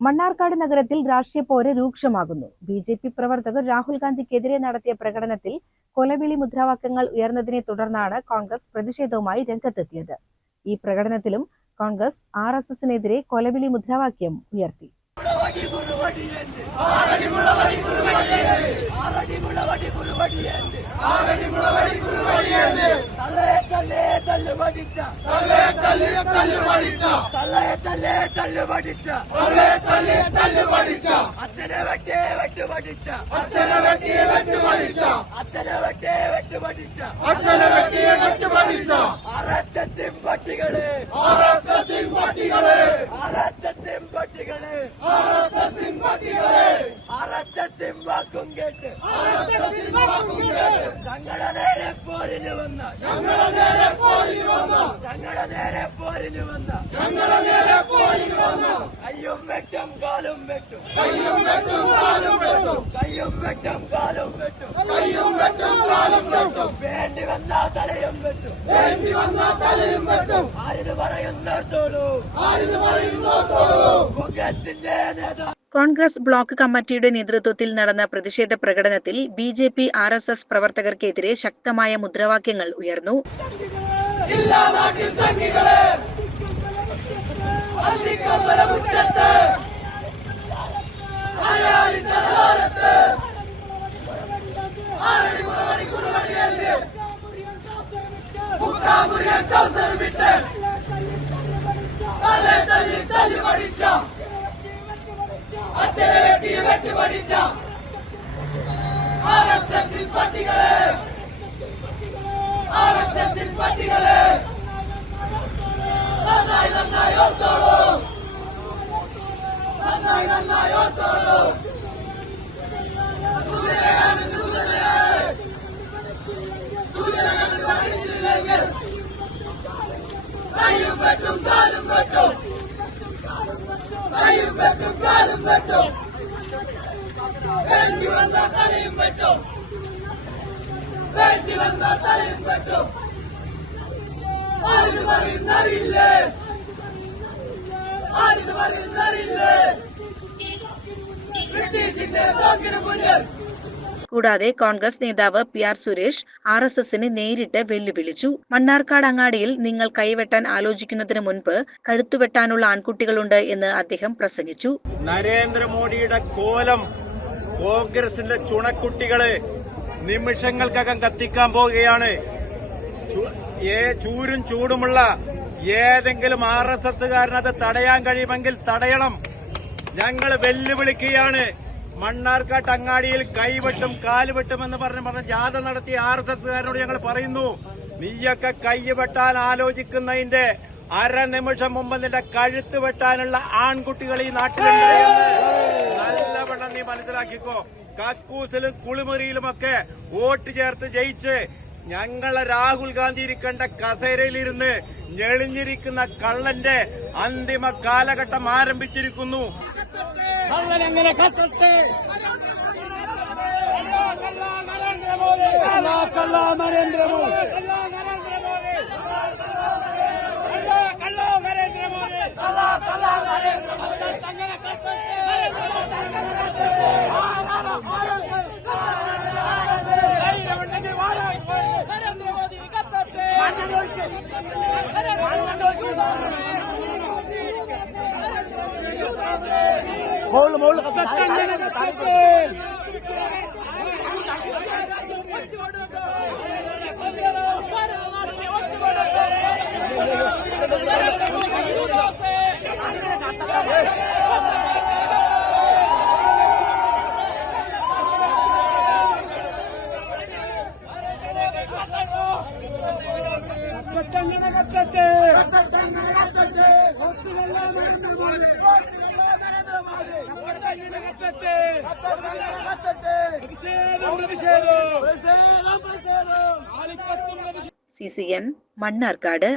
മണ്ണാർക്കാട് നഗരത്തിൽ രാഷ്ട്രീയ പോര് രൂക്ഷമാകുന്നു. ബി ജെ പി പ്രവർത്തകർ രാഹുൽ ഗാന്ധിക്കെതിരെ നടത്തിയ പ്രകടനത്തിൽ കൊലവിളി മുദ്രാവാക്യങ്ങൾ ഉയർന്നതിനെ തുടർന്നാണ് കോൺഗ്രസ് പ്രതിഷേധവുമായി രംഗത്തെത്തിയത്. ഈ പ്രകടനത്തിലും കോൺഗ്രസ് ആർ എസ് എസിനെതിരെ കൊലവിളി മുദ്രാവാക്യം ഉയർത്തി. തള്ളയെ തള്ളേ തല്ലു പഠിച്ച തള്ളയെ തള്ളേ തല്ലു പഠിച്ച തള്ളയെ തള്ളേ തല്ലു പഠിച്ച തള്ളയെ തള്ളേ തല്ലു പഠിച്ച അച്ഛനെ വെട്ടേ വെട്ടു പഠിച്ച അച്ഛനെ വെട്ടിയെ വെട്ടു പഠിച്ച അച്ഛനെ വെട്ടേ വെട്ടു പഠിച്ച അച്ഛനെ വെട്ടിയെ വെട്ടു പഠിച്ച ആറാറ്റത്തിൻ പട്ടികളെ ആർഎസ്എസിൻ പട്ടികളെ ആറാറ്റത്തിൻ പട്ടികളെ ആർഎസ്എസിൻ പട്ടികളെ ആറാറ്റത്തിൻ വാക്കും കേട്ട് ആർഎസ്എസിൻ വാക്കും കേട്ട് ഞങ്ങളുടെ നേരെ പോരിന് വന്ന ഞങ്ങളുടെ നേരെ പോരിന് വന്ന. ഞങ്ങളുടെ നേരെ പോരിന് വന്ന. ഞങ്ങളുടെ നേരെ പോരിന് വന്ന കയ്യും വെട്ടും കാലും വെട്ടും കയ്യും വെട്ടും കാലും വെട്ടും. കയ്യും വെട്ടും കാലും വെട്ടും. കയ്യും വെട്ടും കാലും വെട്ടും. വേണ്ടി വന്ന തലയും വെട്ടും. വേണ്ടി വന്ന തലയും കോൺഗ്രസ് ബ്ലോക്ക് കമ്മിറ്റിയുടെ നേതൃത്വത്തിൽ നടന്ന പ്രതിഷേധ പ്രകടനത്തിൽ B J P R S S പ്രവർത്തകർക്കെതിരെ ശക്തമായ മുദ്രാവാക്യങ്ങൾ ഉയർന്നു. ഇല്ലാതാക്കിൽ സംഘികളെ മുറ്റത്ത് പഠിച്ച അച്ഛനെ വെട്ടി വെട്ടി പഠിച്ച ആർ എസ് എസിൽ പട്ടികളെ. ആർ എസ് പട്ടികളെ. നന്നായി നന്നായി നന്നായി നന്നായി ഓർത്തോളൂ. സൂചനയാണ് സൂചനയെ സൂചന കണ്ടു കയ്യും വെട്ടും കാലും വെട്ടും. വേണ്ടി വന്ന തലയും വെട്ടും. വേണ്ടി വന്ന തലയും വെട്ടും. ആരും പറയുന്നറിയില്ലേ? ആരും പറയുന്നറിയില്ലേ? ബ്രിട്ടീഷിന്റെ തോക്കിന് മുന്നിൽ കൂടാതെ കോൺഗ്രസ് നേതാവ് P R Suresh R S എസിനെ നേരിട്ട് വെല്ലുവിളിച്ചു. മണ്ണാർക്കാട് അങ്ങാടിയിൽ നിങ്ങൾ കൈവെട്ടാൻ ആലോചിക്കുന്നതിന് മുൻപ് കഴുത്തുവെട്ടാനുള്ള ആൺകുട്ടികളുണ്ട് എന്ന് അദ്ദേഹം പ്രസംഗിച്ചു. നരേന്ദ്രമോദിയുടെ കോലം കോൺഗ്രസിന്റെ ചുണക്കുട്ടികളെ നിമിഷങ്ങൾക്കകം കത്തിക്കാൻ പോവുകയാണ്. ചൂരും ചൂടുമുള്ള ഏതെങ്കിലും ആർ എസ് എസ്സുകാരനത് തടയാൻ കഴിയുമെങ്കിൽ തടയണം. ഞങ്ങൾ വെല്ലുവിളിക്കുകയാണ്. മണ്ണാർക്കാട്ട് അങ്ങാടിയിൽ കൈവെട്ടും കാലുവെട്ടും എന്ന് പറഞ്ഞ് പറഞ്ഞ് ജാഥ നടത്തിയ ആർ എസ് എസ്കാരനോട് ഞങ്ങൾ പറയുന്നു നീയൊക്കെ കൈ വെട്ടാൻ ആലോചിക്കുന്നതിന്റെ അരനിമിഷം മുമ്പ് നിന്റെ കഴുത്ത് വെട്ടാനുള്ള ആൺകുട്ടികൾ ഈ നാട്ടിലുണ്ട് എന്ന് നല്ലവണ്ണം നീ മനസ്സിലാക്കിക്കോ കക്കൂസിലും കുളിമുറിയിലുമൊക്കെ വോട്ട് ചേർത്ത് ജയിച്ച് ഞങ്ങളെ രാഹുൽ ഗാന്ധി ഇരിക്കേണ്ട കസേരയിലിരുന്ന് ഞെളിഞ്ഞിരിക്കുന്ന കള്ളന്റെ അന്തിമ കാലഘട്ടം ആരംഭിച്ചിരിക്കുന്നു. കള്ളൻ എങ്ങനെ കത്തട്ടെ মৌল মৌল ಕಟ್ಟಂಗಣ ಕಟ್ಟೆ ಕಟ್ಟಂಗಣ ಕಟ್ಟೆ എൻ മണ്ണാർക്കാട്